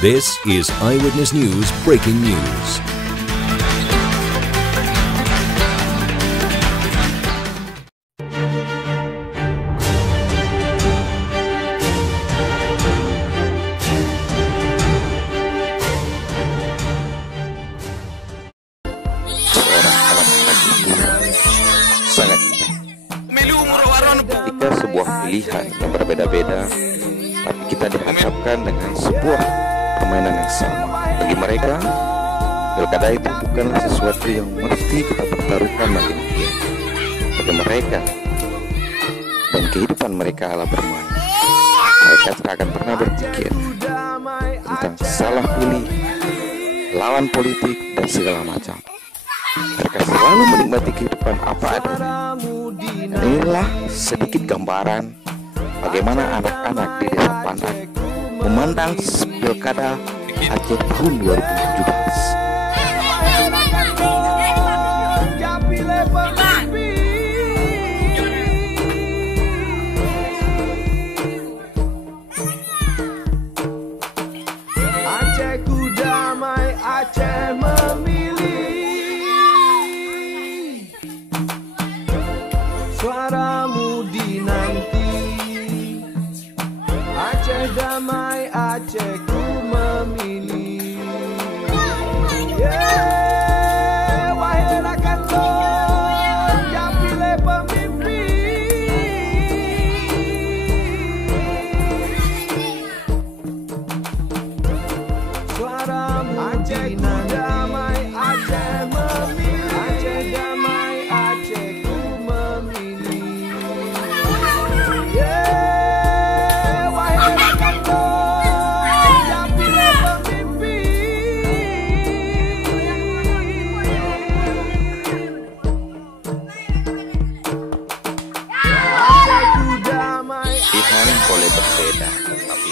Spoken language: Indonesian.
This is Eyewitness News Breaking News. Sangat ketika sebuah pilihan yang berbeda-beda, tapi kita dihadapkan dengan sebuah permainan yang sama. Bagi mereka, pilkada itu bukanlah sesuatu yang mesti kita pertaruhkan lagi. Bagi mereka dan kehidupan mereka adalah bermain. Mereka tak akan pernah berpikir tentang salah pilih, lawan politik dan segala macam. Mereka selalu menikmati kehidupan apa adanya. Dan inilah sedikit gambaran bagaimana anak-anak di Desa Pandak memandang pilkada Aceh tahun 2017. Acehku damai, Aceh memilih. Suaramu dinanti. Aceh damai, Acehku memilih. Yeah, wahai rakyat yang pilih pemimpin. Suaramu Acehku damai, Aceh memilih. Aceh damai, Acehku memilih. Yeah, wahai rakyat yang pilih pemimpin. Acehku damai. Pilihan boleh berbeda, tapi